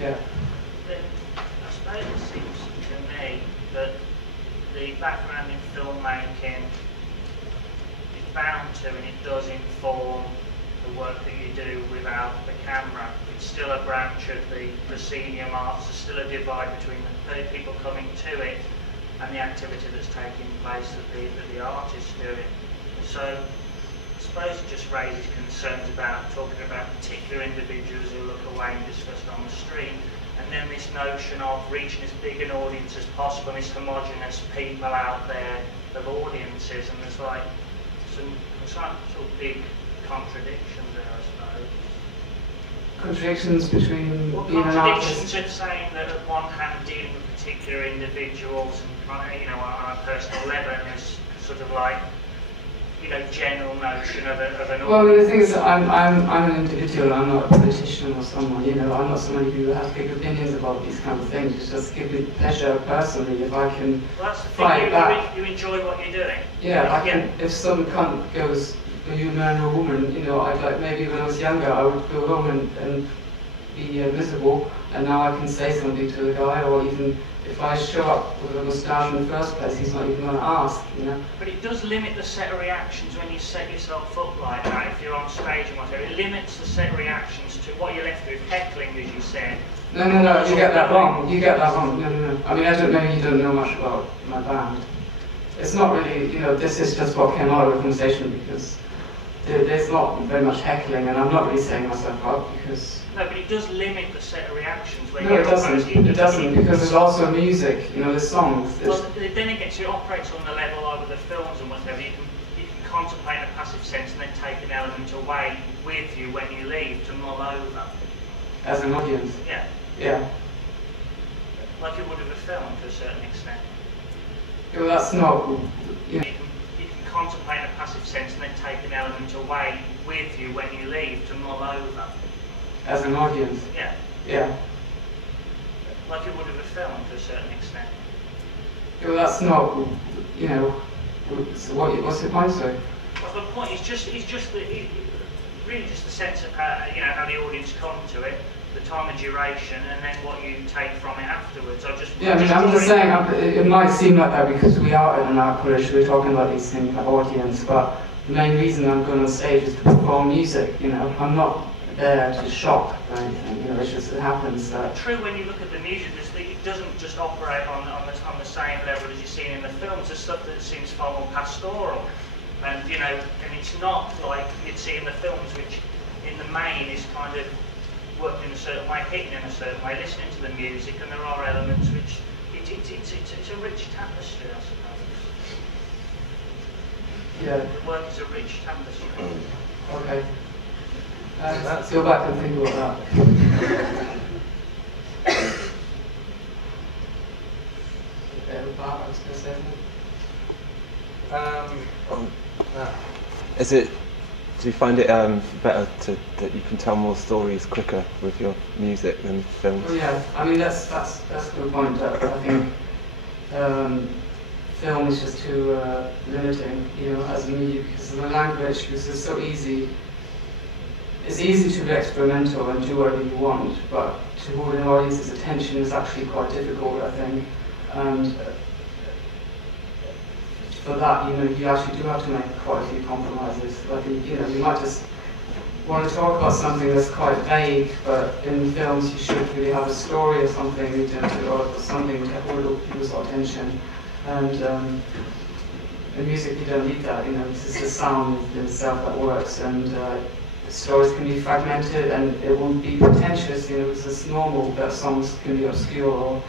Yeah. Then I suppose it seems to me that the background in filmmaking is bound to, and it does inform the work that you do without the camera. It's still a branch of the proscenium arts. There's still a divide between the people coming to it and the activity that's taking place that the art is doing. So I suppose it just raises concerns about talking about particular individuals who look away and discussed on the street, and then this notion of reaching as big an audience as possible, this homogenous people out there of audiences, and there's like some sort of big contradictions there, I suppose. Contradictions between well, being an artist? Contradictions of saying that at one hand dealing with particular individuals and, you know, on a personal level, and there's sort of like, you know, general notion of an well, the thing is, I'm an individual. I'm not a politician or someone. You know, I'm not somebody who has big opinions about these kind of things. It just gives me pleasure personally if I can fight back. You enjoy what you're doing. Yeah, I can. If some cunt goes, "Are you a man or a woman?" You know, I'd like maybe when I was younger, I would go home and be miserable, and now I can say something to the guy, or even if I show up with a moustache in the first place, he's not even going to ask, you know. But it does limit the set of reactions when you set yourself up like that, if you're on stage and whatever. It limits the set of reactions to what you're left with, heckling, as you said. No, you get that wrong. You get that wrong. No. I mean, I don't know, you don't know much about my band. It's not really, you know, this is just what came out of the conversation, because there's not very much heckling, and I'm not really setting myself up, because... No, but it does limit the set of reactions. When no, it doesn't. It doesn't, because there's also music, you know, there's songs. Well, then it operates on the level of the films and whatever. You can contemplate in a passive sense and then take an element away with you when you leave to mull over. As an audience? Yeah. Yeah. Like you would with a film to a certain extent. Yeah, well, that's not... You know. You can contemplate in a passive sense and then take an element away with you when you leave to mull over. As an audience? Yeah. Yeah. Like you would with a film to a certain extent. Yeah, well, that's not, you know, so what's the point, sir? Well, the point is really just the sense of how, you know, how the audience come to it, the time and duration, and then what you take from it afterwards. I'm just saying, it might seem like that because we are at an art college, we're talking about these things like audience, but the main reason I'm going on stage is to perform music, you know. I'm not there to shock or anything, you know, it's just, it happens that... True, when you look at the music, it doesn't just operate on the same level as you've seen in the films. There's stuff that seems far more pastoral, and, you know, and it's not like you'd see in the films, which in the main is kind of working in a certain way, hitting in a certain way, listening to the music, and there are elements which, it's a rich tapestry, I suppose. Yeah. The work is a rich tapestry. Okay. Let's go back and think about that. Is it? Do you find it better that you can tell more stories quicker with your music than films? Well, yeah, I mean that's a good point. I think film is just too limiting, you know, as a medium, because the language, because it's so easy. It's easy to be experimental and do whatever you want, but to hold an audience's attention is actually quite difficult, I think. And for that, you know, you actually do have to make quite a few compromises. Like, you know, you might just want to talk about something that's quite vague, but in films you should really have a story or something, or something to hold people's attention. And in music, you don't need that. You know, this is the sound itself that works, and stories can be fragmented, and it won't be pretentious. You know, because it's normal that songs can be obscure or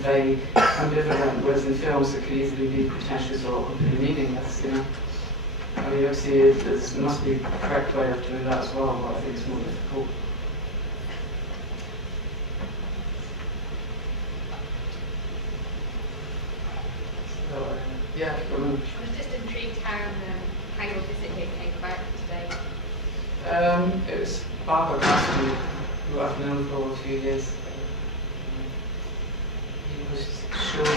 vague, ambivalent, whereas in films it could easily be pretentious or completely meaningless, you know. I mean, obviously there must be a correct way of doing that as well, but I think it's more difficult. So, yeah, I was just intrigued how your visit here came about today. It was Barbara Gaston, who I've known for a few years. He was showing